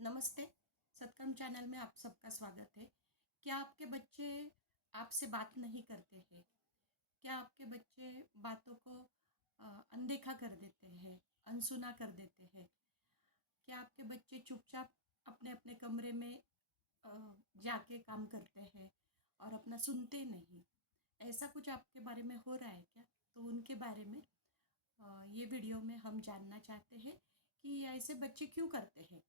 नमस्ते। सत्कर्म चैनल में आप सबका स्वागत है। क्या आपके बच्चे आपसे बात नहीं करते हैं? क्या आपके बच्चे बातों को अनदेखा कर देते हैं, अनसुना कर देते हैं? क्या आपके बच्चे चुपचाप अपने अपने कमरे में जाके काम करते हैं और अपना सुनते नहीं? ऐसा कुछ आपके बारे में हो रहा है क्या? तो उनके बारे में ये वीडियो में हम जानना चाहते हैं कि ऐसे बच्चे क्यों करते हैं।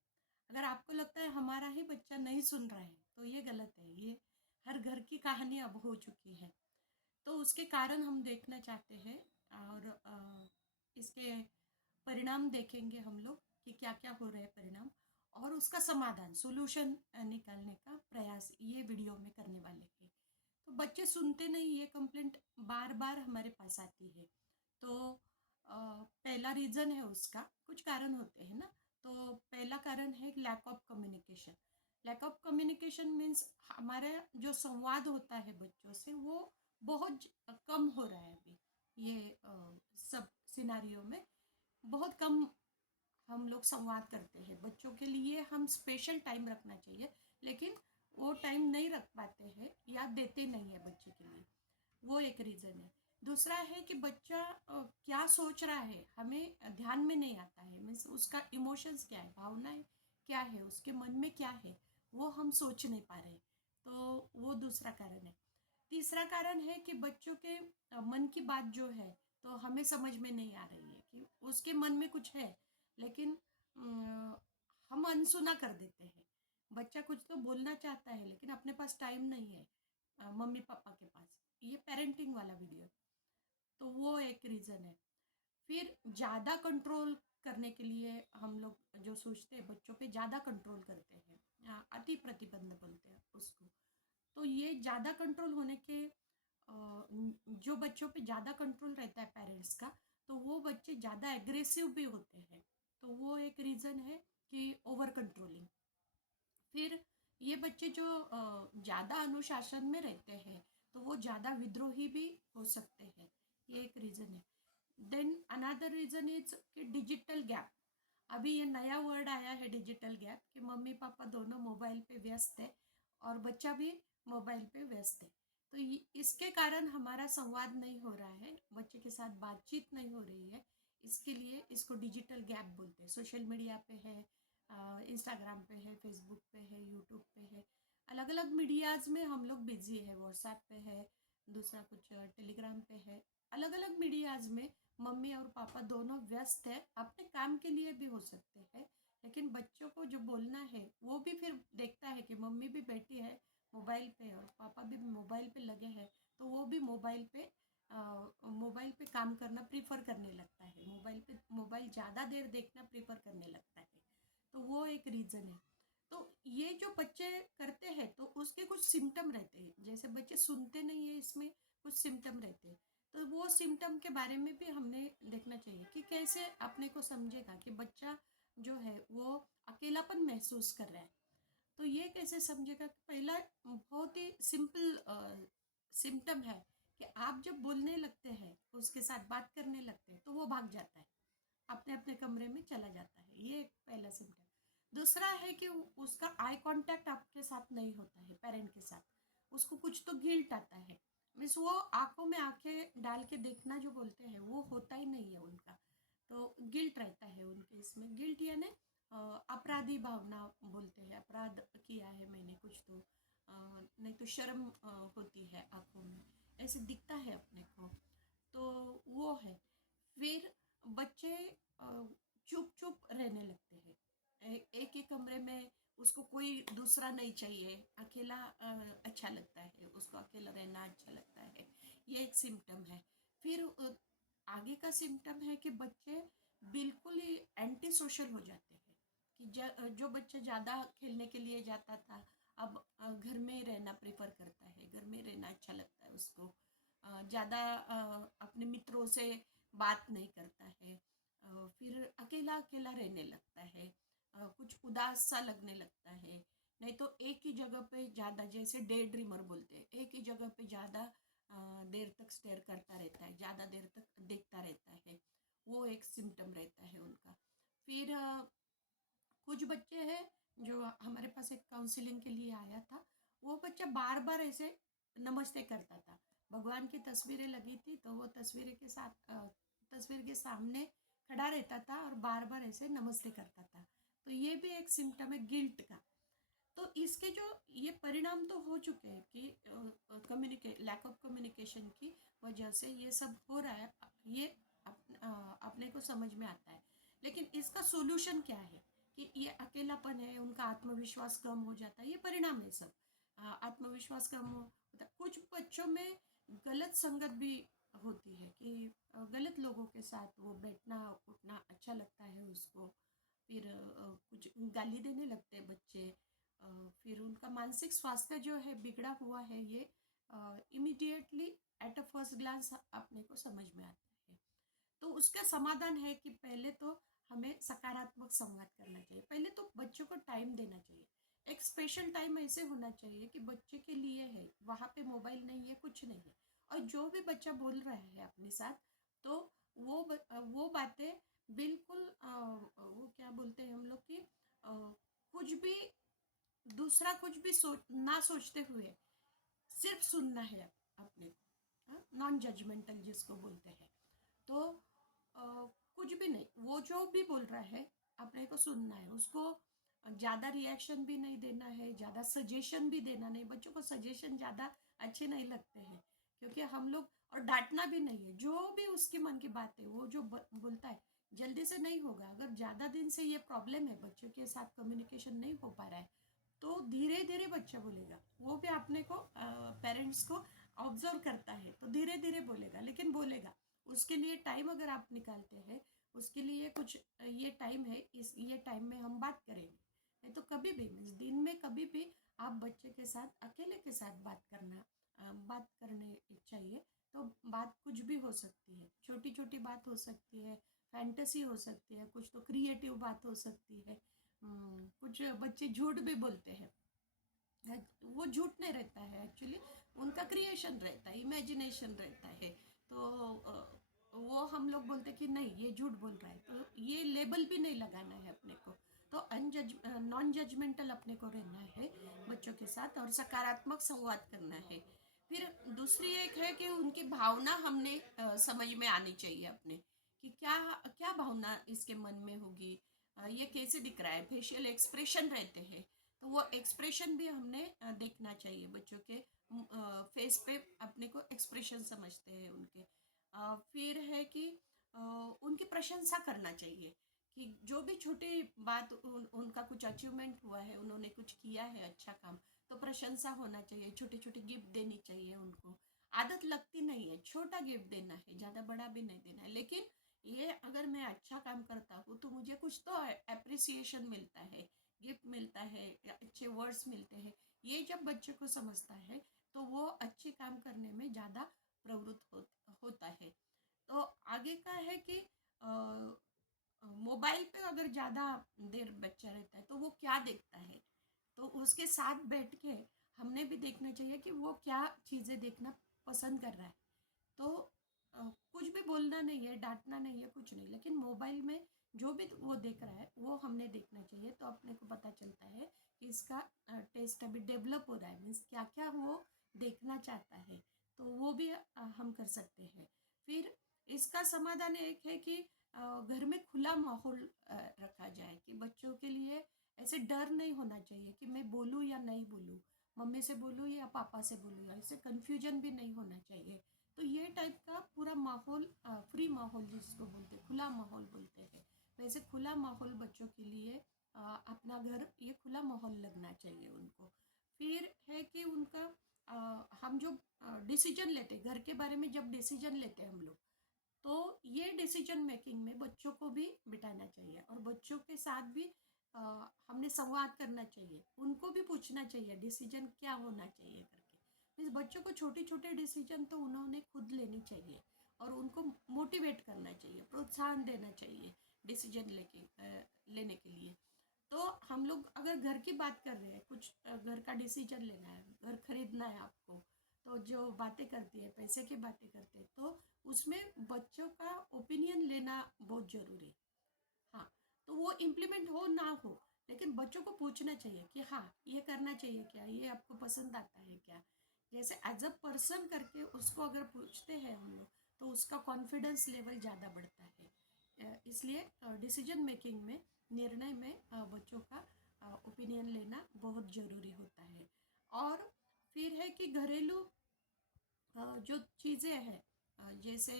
अगर आपको लगता है हमारा ही बच्चा नहीं सुन रहा है तो ये गलत है। ये हर घर की कहानी अब हो चुकी है। तो उसके कारण हम देखना चाहते हैं और इसके परिणाम देखेंगे हम लोग कि क्या क्या हो रहे हैं परिणाम, और उसका समाधान सोल्यूशन निकालने का प्रयास ये वीडियो में करने वाले हैं। तो बच्चे सुनते नहीं, ये कंप्लेंट बार बार हमारे पास आती है। तो पहला रीज़न है, उसका कुछ कारण होते हैं ना। तो पहला कारण है lack of communication. Lack of communication means हमारा जो संवाद होता है बच्चों से वो बहुत कम हो रहा है अभी। ये सब सिनारियों में बहुत कम हम लोग संवाद करते हैं। बच्चों के लिए हम स्पेशल टाइम रखना चाहिए, लेकिन वो टाइम नहीं रख पाते हैं या देते नहीं है बच्चे के लिए। वो एक रीज़न है। दूसरा है कि बच्चा क्या सोच रहा है हमें ध्यान में नहीं आता है। मीन्स उसका इमोशंस क्या है, भावनाएं क्या है, उसके मन में क्या है, वो हम सोच नहीं पा रहे। तो वो दूसरा कारण है। तीसरा कारण है कि बच्चों के मन की बात जो है तो हमें समझ में नहीं आ रही है कि उसके मन में कुछ है, लेकिन हम अनसुना कर देते हैं। बच्चा कुछ तो बोलना चाहता है लेकिन अपने पास टाइम नहीं है मम्मी पापा के पास। ये पेरेंटिंग वाला वीडियो। तो वो एक रीज़न है। फिर ज़्यादा कंट्रोल करने के लिए हम लोग जो सोचते हैं बच्चों पे ज़्यादा कंट्रोल करते हैं, अति प्रतिबंध बोलते हैं उसको। तो ये ज़्यादा कंट्रोल होने के जो बच्चों पे ज़्यादा कंट्रोल रहता है पेरेंट्स का, तो वो बच्चे ज़्यादा एग्रेसिव भी होते हैं। तो वो एक रीज़न है कि ओवर कंट्रोलिंग। फिर ये बच्चे जो ज़्यादा अनुशासन में रहते हैं तो वो ज़्यादा विद्रोही भी हो सकते हैं। ये एक रीज़न है। देन अनदर रीज़न इज कि डिजिटल गैप। अभी ये नया वर्ड आया है डिजिटल गैप, कि मम्मी पापा दोनों मोबाइल पे व्यस्त है और बच्चा भी मोबाइल पे व्यस्त है। तो इसके कारण हमारा संवाद नहीं हो रहा है, बच्चे के साथ बातचीत नहीं हो रही है। इसके लिए इसको डिजिटल गैप बोलते हैं। सोशल मीडिया पे है, इंस्टाग्राम पे है, फेसबुक पे है, यूट्यूब पे है, अलग अलग मीडियाज़ में हम लोग बिजी है। व्हाट्सएप पे है, दूसरा कुछ टेलीग्राम पे है। अलग अलग मीडियाज़ में मम्मी और पापा दोनों व्यस्त है। अपने काम के लिए भी हो सकते हैं, लेकिन बच्चों को जो बोलना है वो भी फिर देखता है कि मम्मी भी बैठी है मोबाइल पे और पापा भी मोबाइल पे लगे हैं, तो वो भी मोबाइल पे काम करना प्रीफर करने लगता है। मोबाइल ज़्यादा देर देखना प्रीफर करने लगता है। तो वो एक रीज़न है। तो ये जो बच्चे करते हैं तो उसके कुछ सिम्टम रहते हैं। जैसे बच्चे सुनते नहीं है, इसमें कुछ सिम्टम रहते हैं। तो वो सिम्टम के बारे में भी हमने देखना चाहिए कि कैसे अपने को समझेगा कि बच्चा जो है वो अकेलापन महसूस कर रहा है। तो ये कैसे समझेगा कि पहला बहुत ही सिंपल सिम्टम है कि आप जब बोलने लगते हैं, उसके साथ बात करने लगते हैं, तो वो भाग जाता है, अपने अपने कमरे में चला जाता है। ये एक पहला सिम्टम। दूसरा है कि उसका आई कांटेक्ट आपके साथ नहीं होता है, पेरेंट के साथ। उसको कुछ तो गिल्ट आता है। मीन्स वो आंखों में आंखें डाल के देखना जो बोलते हैं वो होता ही नहीं है उनका। तो गिल्ट रहता है उनके इसमें। गिल्ट यानी अपराधी भावना बोलते हैं, अपराध किया है मैंने कुछ तो, नहीं तो शर्म होती है आंखों में, ऐसे दिखता है अपने को। तो वो है। फिर बच्चे चुप चुप रहने लगते हैं। एक ही कमरे में उसको कोई दूसरा नहीं चाहिए, अकेला अच्छा लगता है, उसको अकेला रहना अच्छा लगता है। ये एक सिम्टम है। फिर आगे का सिम्टम है कि बच्चे बिल्कुल ही एंटी सोशल हो जाते हैं। कि जो बच्चा ज़्यादा खेलने के लिए जाता था, अब घर में ही रहना प्रेफर करता है, घर में रहना अच्छा लगता है उसको। ज़्यादा अपने मित्रों से बात नहीं करता है। फिर अकेला अकेला रहने लगता है, कुछ उदास सा लगने लगता है। नहीं तो एक ही जगह पे ज़्यादा, जैसे डे ड्रीमर बोलते हैं, एक ही जगह पे ज़्यादा देर तक स्टेयर करता रहता है, ज़्यादा देर तक देखता रहता है। वो एक सिम्टम रहता है उनका। फिर कुछ बच्चे हैं जो हमारे पास एक काउंसलिंग के लिए आया था, वो बच्चा बार बार ऐसे नमस्ते करता था। भगवान की तस्वीरें लगी थी तो वो तस्वीरें के साथ तस्वीर के सामने खड़ा रहता था और बार बार ऐसे नमस्ते करता था। तो ये भी एक सिम्टम है गिल्ट का। तो इसके जो ये परिणाम तो हो चुके हैं कि लैक ऑफ कम्युनिकेशन की वजह से ये सब हो रहा है। ये अपने को समझ में आता है। लेकिन इसका सॉल्यूशन क्या है? कि ये अकेलापन है, उनका आत्मविश्वास कम हो जाता है, ये परिणाम है सब। आत्मविश्वास कम होता है। कुछ बच्चों में गलत संगत भी होती है कि गलत लोगों के साथ वो बैठना उठना अच्छा लगता है उसको। फिर कुछ गाली देने लगते हैं बच्चे। अ, फिर उनका मानसिक स्वास्थ्य जो है बिगड़ा हुआ है, ये immediately at a first glance अपने को समझ में आता है। तो उसका समाधान है कि पहले तो हमें सकारात्मक संवाद करना चाहिए। पहले तो बच्चों को टाइम देना चाहिए। एक स्पेशल टाइम ऐसे होना चाहिए कि बच्चे के लिए है, वहाँ पे मोबाइल नहीं है, कुछ नहीं है। और जो भी बच्चा बोल रहा है अपने साथ, तो वो बातें बिल्कुल वो क्या बोलते हैं हम लोग कि कुछ भी दूसरा कुछ भी ना सोचते हुए सिर्फ सुनना है अपने को। नॉन जजमेंटल जिसको बोलते हैं। तो कुछ भी नहीं, वो जो भी बोल रहा है अपने को सुनना है उसको। ज़्यादा रिएक्शन भी नहीं देना है, ज़्यादा सजेशन भी देना नहीं। बच्चों को सजेशन ज़्यादा अच्छे नहीं लगते हैं, क्योंकि हम लोग और डांटना भी नहीं है। जो भी उसके मन की बात है वो जो बोलता है, जल्दी से नहीं होगा। अगर ज़्यादा दिन से ये प्रॉब्लम है, बच्चों के साथ कम्युनिकेशन नहीं हो पा रहा है, तो धीरे धीरे बच्चा बोलेगा। वो भी अपने को पेरेंट्स को ऑब्जर्व करता है, तो धीरे धीरे बोलेगा, लेकिन बोलेगा। उसके लिए टाइम अगर आप निकालते हैं, उसके लिए कुछ ये टाइम है, इस ये टाइम में हम बात करेंगे। नहीं तो कभी भी मीन्स दिन में कभी भी आप बच्चे के साथ अकेले के साथ बात करने चाहिए। तो बात कुछ भी हो सकती है, छोटी छोटी बात हो सकती है, फैंटेसी हो सकती है, कुछ तो क्रिएटिव बात हो सकती है। कुछ बच्चे झूठ भी बोलते हैं। वो झूठ नहीं रहता है एक्चुअली, उनका क्रिएशन रहता है, इमेजिनेशन रहता है। तो वो हम लोग बोलते हैं कि नहीं ये झूठ बोल रहा है, तो ये लेबल भी नहीं लगाना है अपने को। तो नॉन जजमेंटल अपने को रहना है बच्चों के साथ, और सकारात्मक संवाद करना है। फिर दूसरी एक है कि उनकी भावना हमने समझ में आनी चाहिए अपने, कि क्या क्या भावना इसके मन में होगी। ये कैसे दिख रहा है, फेशियल एक्सप्रेशन रहते हैं, तो वो एक्सप्रेशन भी हमने देखना चाहिए बच्चों के फेस पे। अपने को एक्सप्रेशन समझते हैं उनके। फिर है कि उनकी प्रशंसा करना चाहिए, कि जो भी छोटी बात उनका कुछ अचीवमेंट हुआ है, उन्होंने कुछ किया है अच्छा काम, तो प्रशंसा होना चाहिए। छोटी छोटी गिफ्ट देनी चाहिए उनको। आदत लगती नहीं है, छोटा गिफ्ट देना है, ज़्यादा बड़ा भी नहीं देना है, लेकिन ये अगर मैं अच्छा काम करता हूँ तो मुझे कुछ तो अप्रिसिएशन मिलता है, गिफ्ट मिलता है या अच्छे वर्ड्स मिलते हैं। ये जब बच्चे को समझता है, तो वो अच्छे काम करने में ज़्यादा प्रवृत्त होता है। तो आगे का है कि मोबाइल पे अगर ज़्यादा देर बच्चा रहता है तो वो क्या देखता है, तो उसके साथ बैठ के हमने भी देखना चाहिए कि वो क्या चीज़ें देखना पसंद कर रहा है। तो कुछ भी बोलना नहीं है, डांटना नहीं है, कुछ नहीं, लेकिन मोबाइल में जो भी वो देख रहा है वो हमने देखना चाहिए। तो अपने को पता चलता है कि इसका टेस्ट अभी डेवलप हो रहा है, मीन्स क्या क्या वो देखना चाहता है, तो वो भी हम कर सकते हैं। फिर इसका समाधान एक है कि घर में खुला माहौल रखा जाए, कि बच्चों के लिए ऐसे डर नहीं होना चाहिए कि मैं बोलूँ या नहीं बोलूँ, मम्मी से बोलूँ या पापा से बोलूँ, ऐसे कन्फ्यूजन भी नहीं होना चाहिए। तो ये टाइप का पूरा माहौल, फ्री माहौल जिसको बोलते हैं, खुला माहौल बोलते हैं, वैसे खुला माहौल बच्चों के लिए अपना घर ये खुला माहौल लगना चाहिए उनको। फिर है कि उनका हम जो डिसीजन लेते हैं घर के बारे में, जब डिसीजन लेते हैं हम लोग, तो ये डिसीजन मेकिंग में बच्चों को भी बिठाना चाहिए, और बच्चों के साथ भी हमने संवाद करना चाहिए। उनको भी पूछना चाहिए डिसीजन क्या होना चाहिए करके। मीन्स बच्चों को छोटे छोटे डिसीजन तो उन्होंने खुद लेनी चाहिए, और उनको मोटिवेट करना चाहिए, प्रोत्साहन देना चाहिए डिसीजन लेने के लिए। तो हम लोग अगर घर की बात कर रहे हैं, कुछ घर का डिसीजन लेना है, घर खरीदना है आपको, तो जो बातें करती है, पैसे की बातें करते हैं, तो उसमें बच्चों का ओपिनियन लेना बहुत ज़रूरी है। हाँ, तो वो इम्प्लीमेंट हो ना हो, लेकिन बच्चों को पूछना चाहिए कि हाँ ये करना चाहिए क्या, ये आपको पसंद आता है क्या। जैसे एज अ पर्सन करके उसको अगर पूछते हैं हम लोग तो उसका कॉन्फिडेंस लेवल ज़्यादा बढ़ता है। इसलिए डिसीजन मेकिंग में, निर्णय में बच्चों का ओपिनियन लेना बहुत ज़रूरी होता है। और फिर है कि घरेलू जो चीज़ें हैं, जैसे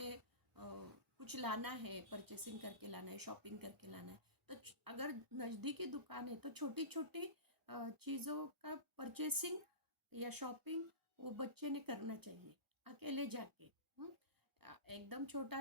कुछ लाना है, परचेसिंग करके लाना है, शॉपिंग करके लाना है, तो अगर नज़दीकी दुकान है तो छोटी छोटी चीज़ों का परचेसिंग या शॉपिंग वो बच्चे ने करना चाहिए अकेले जाके। एकदम छोटा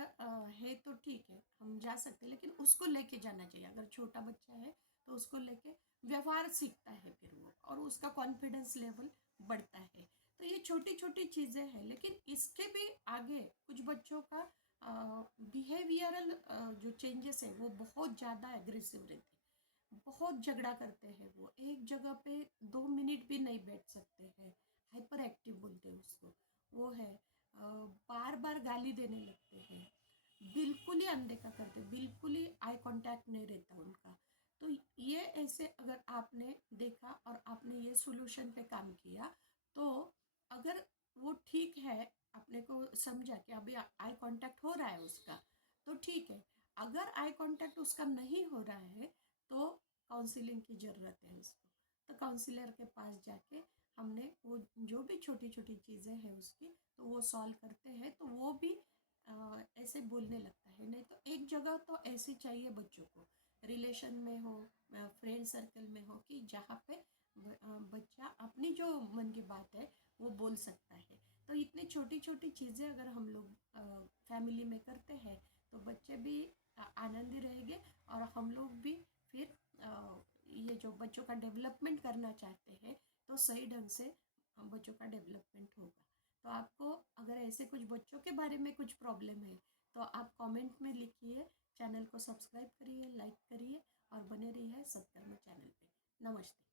है तो ठीक है हम जा सकते हैं, लेकिन उसको लेके जाना चाहिए। अगर छोटा बच्चा है तो उसको लेके व्यवहार सीखता है फिर वो, और उसका कॉन्फिडेंस लेवल बढ़ता है। तो ये छोटी छोटी चीज़ें हैं, लेकिन इसके भी आगे कुछ बच्चों का बिहेवियरल जो चेंजेस है वो बहुत ज़्यादा एग्रेसिव रहते हैं, बहुत झगड़ा करते हैं। वो एक जगह पे 2 मिनट भी नहीं बैठ सकते हैं, हाइपर एक्टिव बोलते हैं उसको। वो है बार बार गाली देने लगते हैं, बिल्कुल ही अनदेखा करते हैं, बिल्कुल ही आई कांटेक्ट नहीं रहता उनका। तो ये ऐसे अगर आपने देखा और आपने ये सॉल्यूशन पे काम किया, तो अगर वो ठीक है, आपने को समझा कि अभी आई कांटेक्ट हो रहा है उसका, तो ठीक है। अगर आई कांटेक्ट उसका नहीं हो रहा है तो काउंसलिंग की ज़रूरत है उसको। तो काउंसलर के पास जाके हमने वो जो भी छोटी छोटी चीज़ें हैं उसकी, तो वो सॉल्व करते हैं, तो वो भी ऐसे बोलने लगता है। नहीं तो एक जगह तो ऐसी चाहिए बच्चों को, रिलेशन में हो, फ्रेंड सर्कल में हो, कि जहाँ पे बच्चा अपनी जो मन की बात है वो बोल सकता है। तो इतनी छोटी छोटी चीज़ें अगर हम लोग फैमिली में करते हैं तो बच्चे भी आनंदी रहेंगे, और हम लोग भी फिर ये जो बच्चों का डेवलपमेंट करना चाहते हैं तो सही ढंग से बच्चों का डेवलपमेंट होगा। तो आपको अगर ऐसे कुछ बच्चों के बारे में कुछ प्रॉब्लम है तो आप कमेंट में लिखिए, चैनल को सब्सक्राइब करिए, लाइक करिए और बने रहिए सत्कर्म चैनल पे। नमस्ते।